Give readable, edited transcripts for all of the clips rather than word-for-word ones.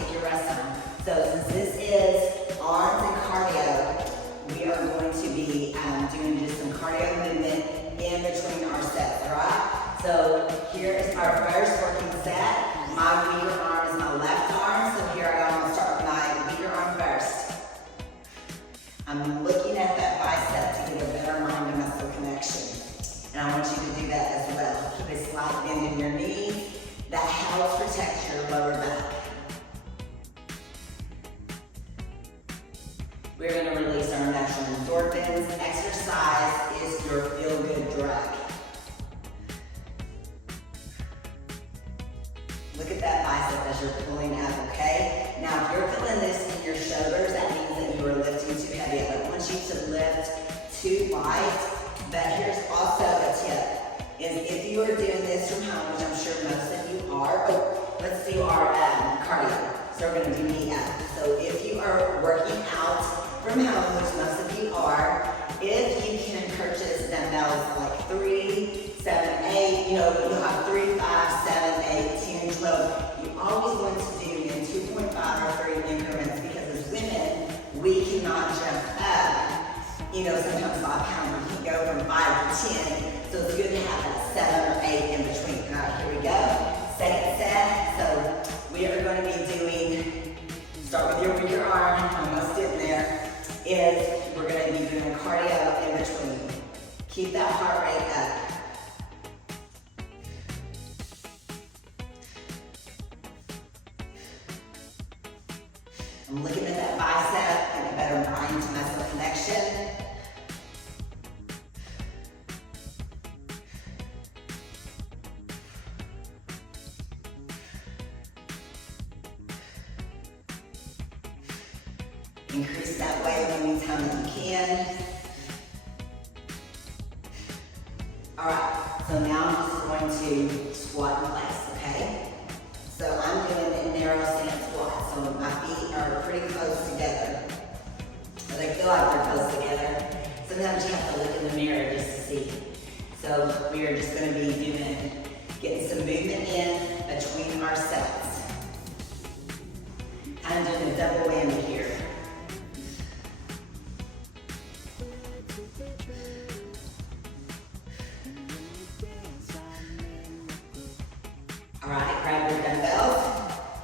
take your rest time. So since this is arms and cardio, we are going to be doing just some cardio movement in between our sets, all right? So here is our first working set. My weaker arm is my left arm, so here I go. I'm gonna start with my weaker arm first. I'm looking at that bicep to get a better mind to muscle connection. And I want you to do that as well. Keep a slight bend in your knee. That helps protect your lower back. We're gonna release our natural endorphins. Exercise is your feel-good drug. Look at that bicep as you're pulling up, okay? Now, if you're feeling this in your shoulders, that means that you are lifting too heavy. I don't want you to lift too light, but here's also a tip, is if you are doing this from home, which I'm sure most of you are, let's do our cardio. So we're gonna do knee up. So if you are working out from home, which most of you are, if you can purchase dumbbells like 3, 7, 8, you'll have 3, 5, 7, 8, 10, 12. You always want to do in 2.5 or 3 increments because as women, we cannot jump up, sometimes 5 pounds. We can go from 5 to 10. So it's good to have that 7 or 8 in between. All right, here we go. Second set. So we are going to be doing, start with your weaker arm, almost getting there, is we're going to be doing cardio in between. Keep that heart rate up. I'm looking at that bicep and a better mind to muscle connection. Increase that weight anytime that you can. All right, so now I'm just going to squat in place, okay? So I'm doing a narrow stance squat, so my feet are pretty close together. Or they feel like they're close together. Sometimes you have to look in the mirror just to see. So we are just going to be getting some movement in between our sets. Kind of doing a double whammy here. All right, grab your dumbbells.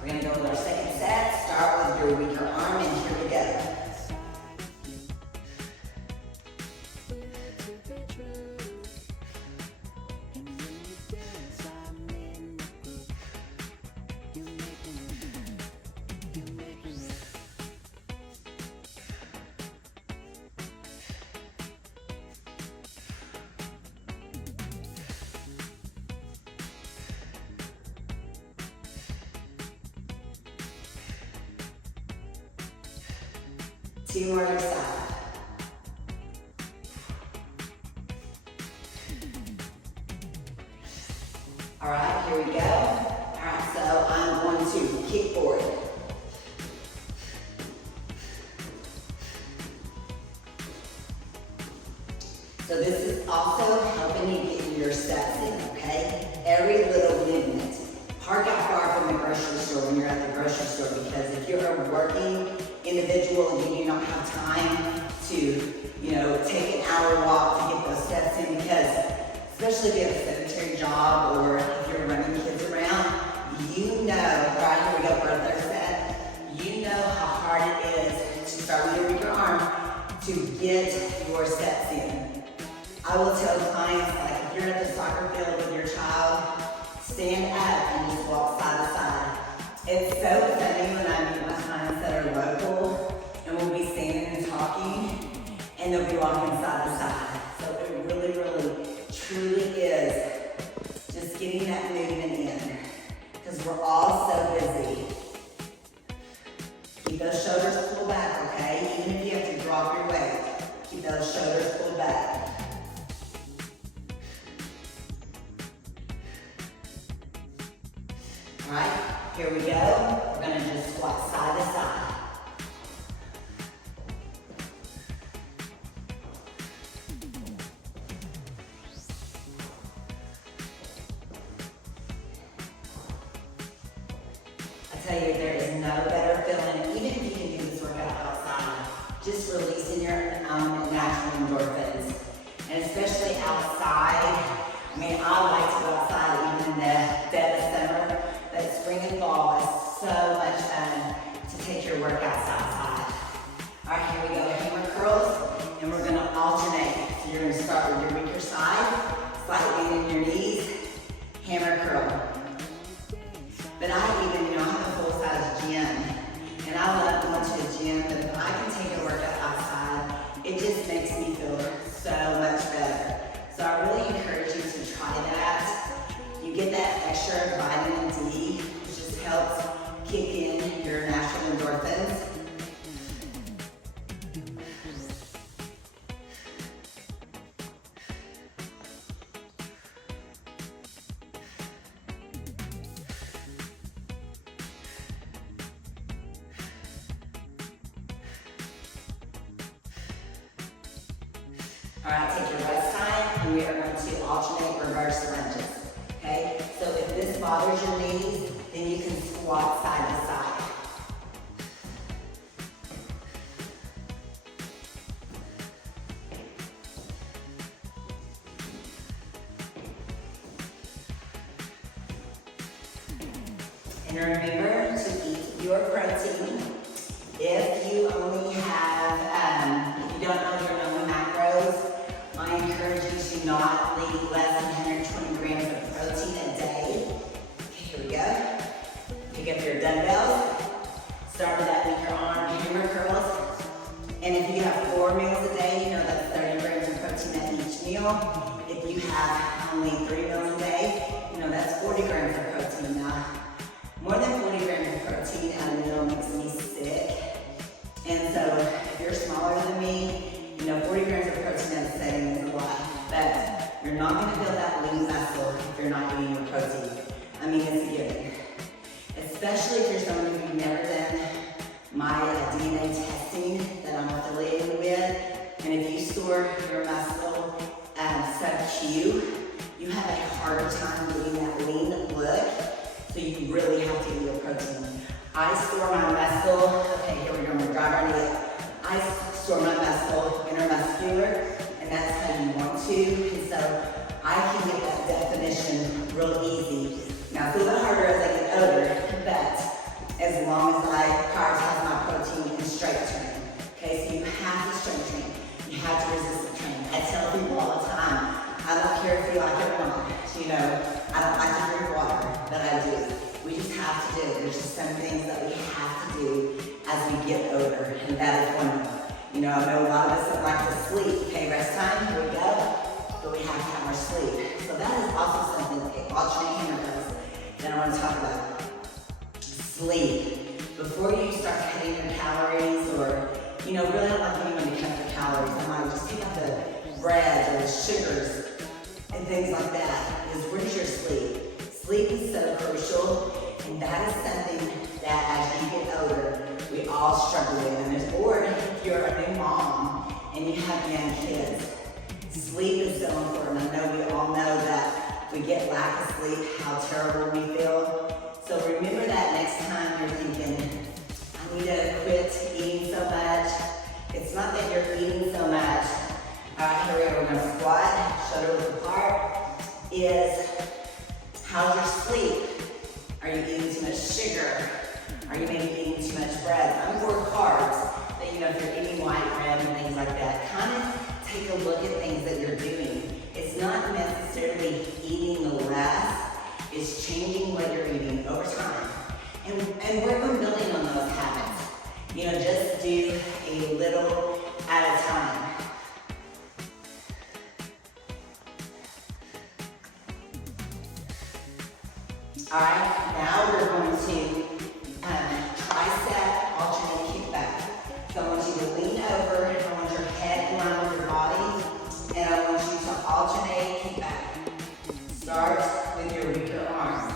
We're gonna go with our second set. Start with your weaker arm, and here we go. Two more each side. All right, here we go. All right, so I'm going to kick forward. So this is also helping you get your steps in, okay? Every little movement. Park out far from the grocery store when you're at the grocery store, because if you're a working individual and you do not have time to, take an hour walk to get those steps in, because especially if you have a sedentary job or if you're running kids around, right, here we go for our third set, how hard it is to start with your weaker arm to get your steps in. I will tell clients, like if you're at the soccer field with your child, stand up and just walk side to side. It's so funny when I meet my clients that are local and we'll be standing and talking and they'll be walking side to side. So it really, really, truly is just getting that movement in, because we're all so busy. Keep those shoulders pulled back, okay? Even if you have to drop your weight, keep those shoulders pulled back. All right, here we go. We're gonna just squat side to side. I tell you, there is no endorphins. And especially outside. I mean, I like to go outside even in the dead of summer, but spring and fall is so much fun to take your workouts outside. All right, here we go, hammer curls, and we're gonna alternate. So you're gonna start with your weaker side, slightly in your knees, hammer curl. But I even, I have a full-size gym, and I love going to the gym, but if I can take a workout outside, it just makes me feel so much better. So I really encourage you to try that. You get that extra vitamin D, which just helps kick in your natural endorphins. All right, take your rest time, and we are going to alternate reverse lunges, okay? So if this bothers your knees, then you can squat side to side. And remember to eat your protein. If you only have, if you don't know your own macros, I encourage you to not leave less than 120 grams of protein a day. Okay, here we go. Pick up your dumbbells. Start with that weaker arm hammer curls. And if you have 4 meals a day, that's 30 grams of protein at each meal. If you have only 3 meals a day, that's 40 grams of protein. Now, more than 40 grams of protein at a meal makes me sick. And so if you're smaller than me, 40 grams of protein at a setting is a lot, but you're not going to build that lean muscle if you're not eating your protein. I mean, it's a given. Especially if you're someone who's never done my DNA testing that I'm affiliated with, and if you store your muscle sub-Q, you have a harder time getting that lean look, so you really have to eat your protein. I store my muscle, okay, here we go, I'm going to drive our knee up. I store my muscle intermuscular, and that's how you want to. And so I can get that definition real easy. Now it's a little harder as I get older, but as long as I prioritize my protein and strength training. Okay, so you have to strength train. You have to resistance train. I tell people all the time, I don't care if you like it or not. I don't like to drink water, but I do. We just have to do it. There's just some things that we have to do as we get older, and that is one of them. I know a lot of us don't like to sleep. Okay, rest time, here we go. But we have to have our sleep. So that is also something, alternate hammer curls, that I want to talk about. Sleep. Before you start cutting your calories, or, really I don't like anyone to cut their calories. I might just pick up the bread or the sugars and things like that. Because where's your sleep? Sleep is so crucial, and that is something that as you get older, we all struggle with. Or if you're a new mom and you have young kids, sleep is so important. I know we all know that if we get lack of sleep, how terrible we feel. So remember that next time you're thinking, I need to quit eating so much. It's not that you're eating so much. All right, here we go. We're going to squat, shoulder width apart. How's your sleep? Are you eating too much sugar? Are you maybe eating too much bread? I'm for carbs, but if you're eating white bread and things like that, kind of take a look at things that you're doing. It's not necessarily eating less, it's changing what you're eating over time. And work on building on those habits. Just do a little at a time. All right, now we're going to tricep alternate kickback. So I want you to lean over, I want your head in line with your body, and I want you to alternate kickback. Start with your weaker arm.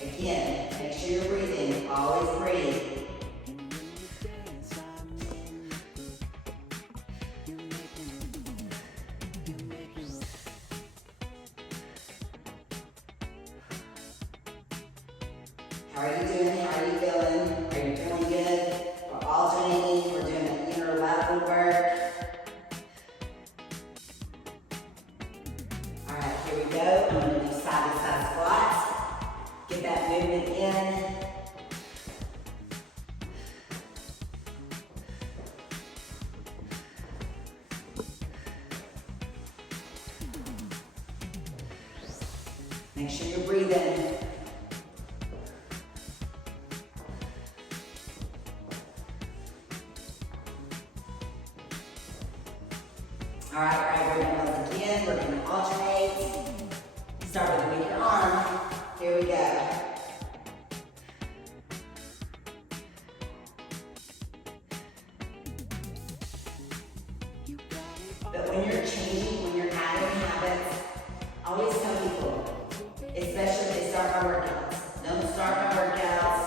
Again, make sure you're breathing, always breathe. How are you doing? How are you feeling? Are you feeling good? Make sure you're breathing. All right, grab your dumbbells again. We're gonna alternate. Start with a weaker arm. Here we go. But when you're changing, when you're adding habits, I always tell people, especially if they start my workouts, don't start my workouts,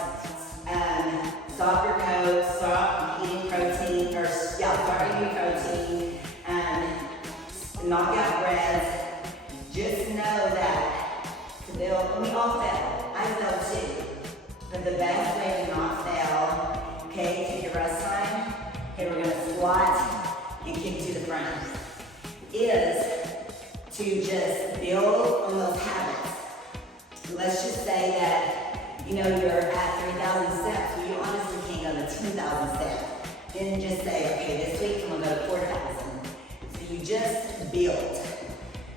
stop your Coke, stop eating protein, or start eating protein, knock out breads. Just know that to build, and we all fail. I fail too. But the best way to not fail, okay, take your rest time. Okay, we're gonna squat and kick to the front, is to just build on those habits. Let's just say that, you know, you're at 3,000 steps, well, you honestly can't go to 10,000 steps. Then just say, okay, this week I'm gonna go to 4,000. So you just build.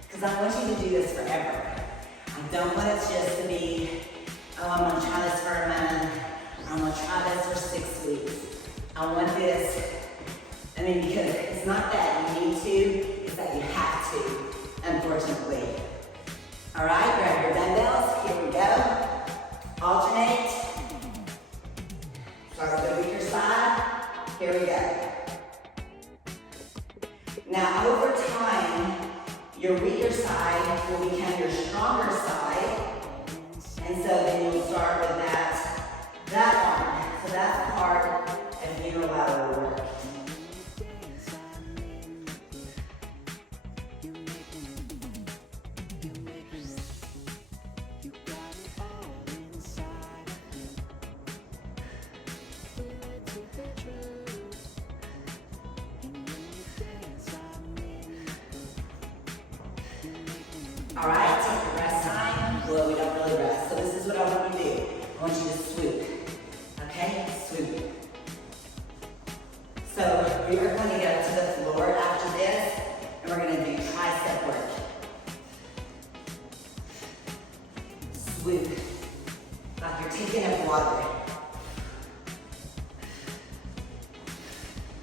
Because I want you to do this forever. I don't want it just to be, oh, I'm gonna try this for a month, I'm gonna try this for 6 weeks. I want this, because it's not that you need to, it's that you have to, unfortunately. All right, grab your dumbbells, here we go. Alternate. Start with the weaker side, here we go. Now over time, your weaker side will become your stronger side, and so then you'll start with that arm. So that's part of unilateral work. All right, take your rest time. Well, we don't really rest, so this is what I want you to do. I want you to swoop, okay? Swoop. So we are going to go to the floor after this, and we're going to do tricep work. Swoop, like you're taking up water.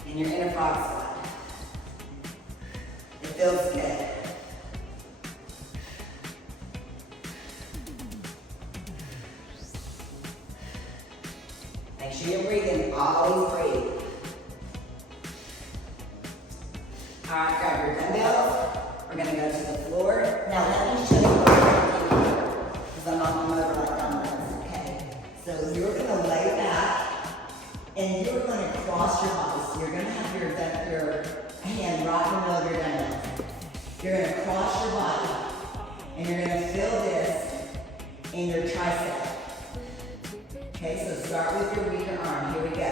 And you're in a frog squat. It feels good. Make sure you're breathing, always breathe. All right, grab your dumbbells. We're gonna go to the floor. Now let me show you what we're gonna do, because I'm not going over like dumbbells, okay? So you're gonna lay back, and you're gonna cross your body. So you're gonna have your hand right in the middle of your dumbbells. You're gonna cross your body, and you're gonna feel this in your tricep. Okay, so start with your weaker arm. Here we go.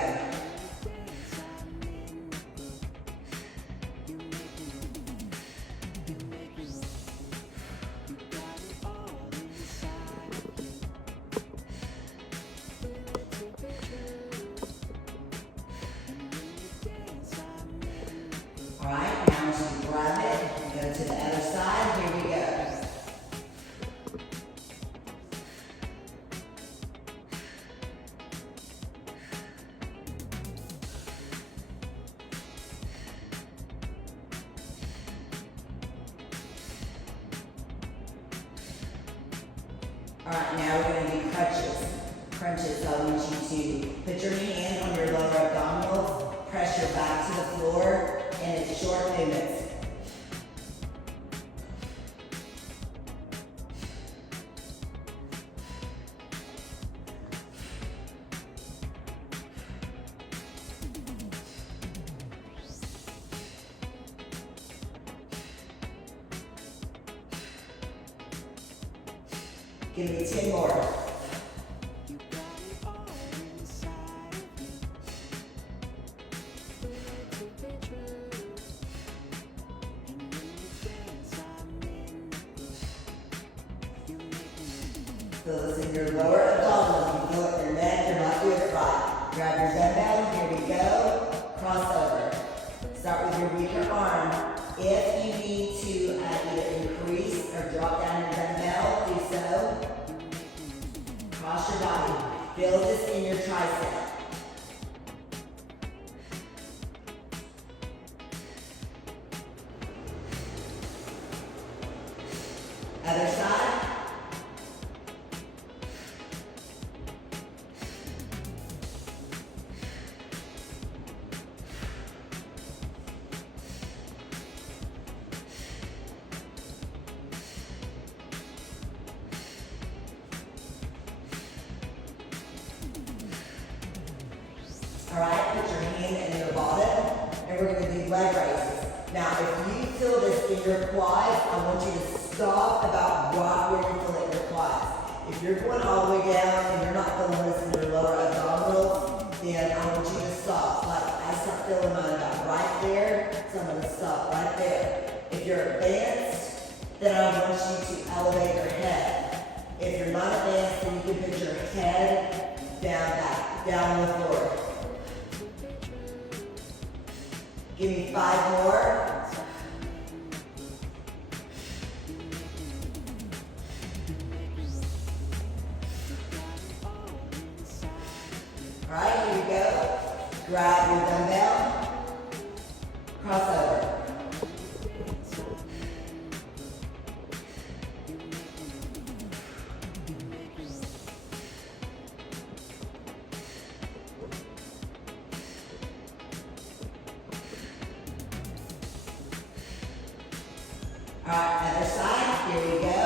All right, now I want you to grab it and go to the other side. Here we go. All right, now we're going to do crunches. Crunches, so I want you to put your hand on your lower abdominals, press your back to the floor, and it's short movements. Give me 10 more. Feel this in your lower abdominals. You feel it in your neck, you're not doing it right. Grab your dumbbell, here we go. Cross over. Start with your weaker arm. If you need to either increase or drop down your dumbbell, do so. Feel this in your tricep. Other side. All right, put your hand in your bottom, and we're going to do leg raises. Now, if you feel this in your quads, I want you to stop about right where you feel it in your quads. If you're going all the way down and you're not feeling this in your lower abdominals, then I want you to stop. Like, I start feeling mine about right there, so I'm going to stop right there. If you're advanced, then I want you to elevate your head. If you're not advanced, then you can put your head down on the floor. Give me 5 more. All right, here we go. Grab your dumbbell. Cross over. All right, other side, here we go.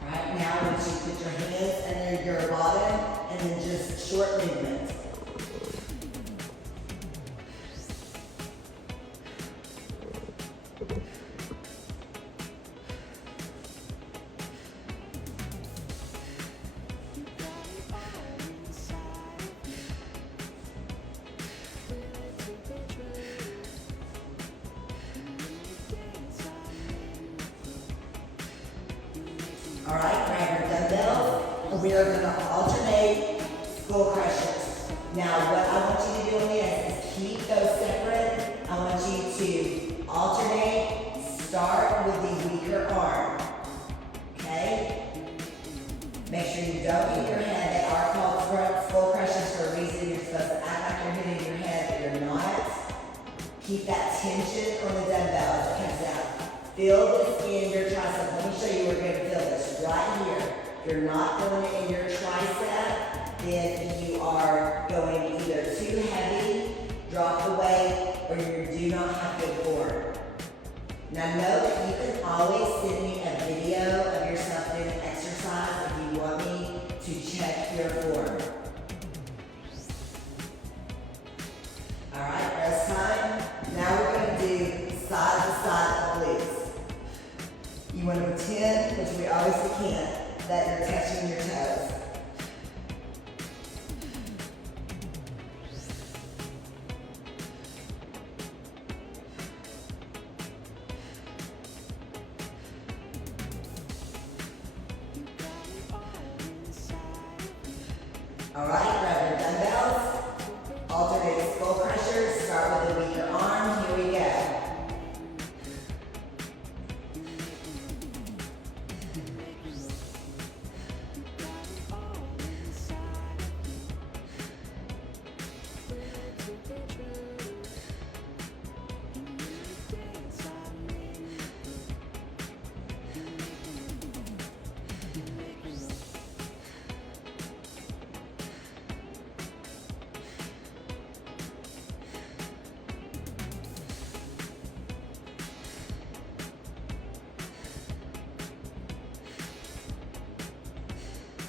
All right, now I want you to put your hands under your bottom and then just short movements. All right, grab your dumbbells, and we are going to alternate skull crushers. Now, what I want you to do on this is keep those separate. I want you to alternate, start with the weaker arm, okay? Make sure you don't hit your head. They are called skull crushers for a reason. You're supposed to act like you're hitting your head, but you're not. Keep that tension on the dumbbell as it comes down. Feel this in your tricep. Let me show you where you're going to feel this right here. If you're not feeling it in your tricep, then you are going either too heavy, drop the weight, or you do not have good form. Now know that you can always send me a video of yourself doing an exercise if you want me to check your form. All right, rest time. Now we're going to do side to side obliques. You want to pretend, which we obviously can't, that you're touching your toes. All right, grab your dumbbells, alternate skull crushers, start with a weaker arm, here we go.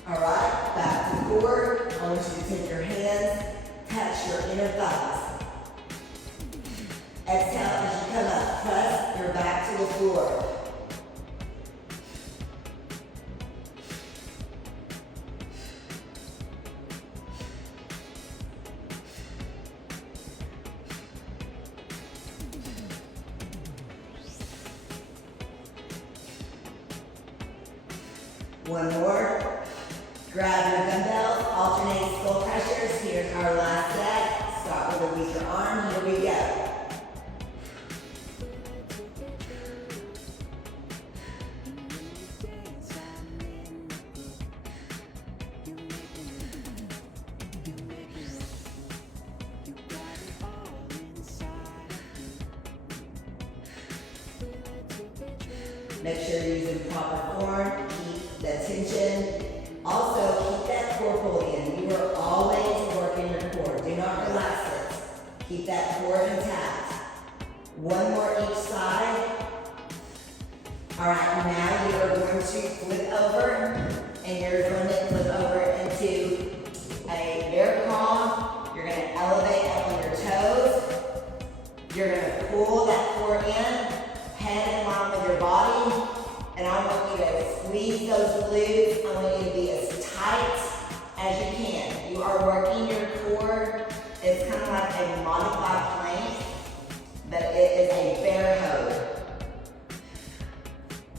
All right, back to core. I want you to take your hands, touch your inner thighs. Exhale as you come up, press your back to the floor. One more. Grab your dumbbells, alternate skull crushers. Here's our last set. Start with a weaker arm. Here we go. Make sure you're using proper form, keep the tension. Also, keep that core pulled in. You are always working your core. Do not relax it. Keep that core intact. One more each side. All right, now you are going to flip over, and you're going to flip over into a bear claw. You're going to elevate up on your toes. You're going to pull that core in. Head in line with your body, and I want you to squeeze those glutes. I want you to be as tight as you can. You are working your core. It's kind of like a modified plank, but it is a bear hug.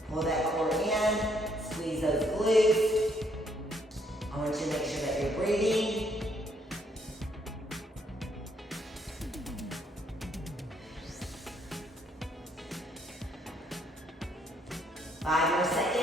Pull that core in, squeeze those glutes. I want you to make sure that you're breathing. 5 more seconds.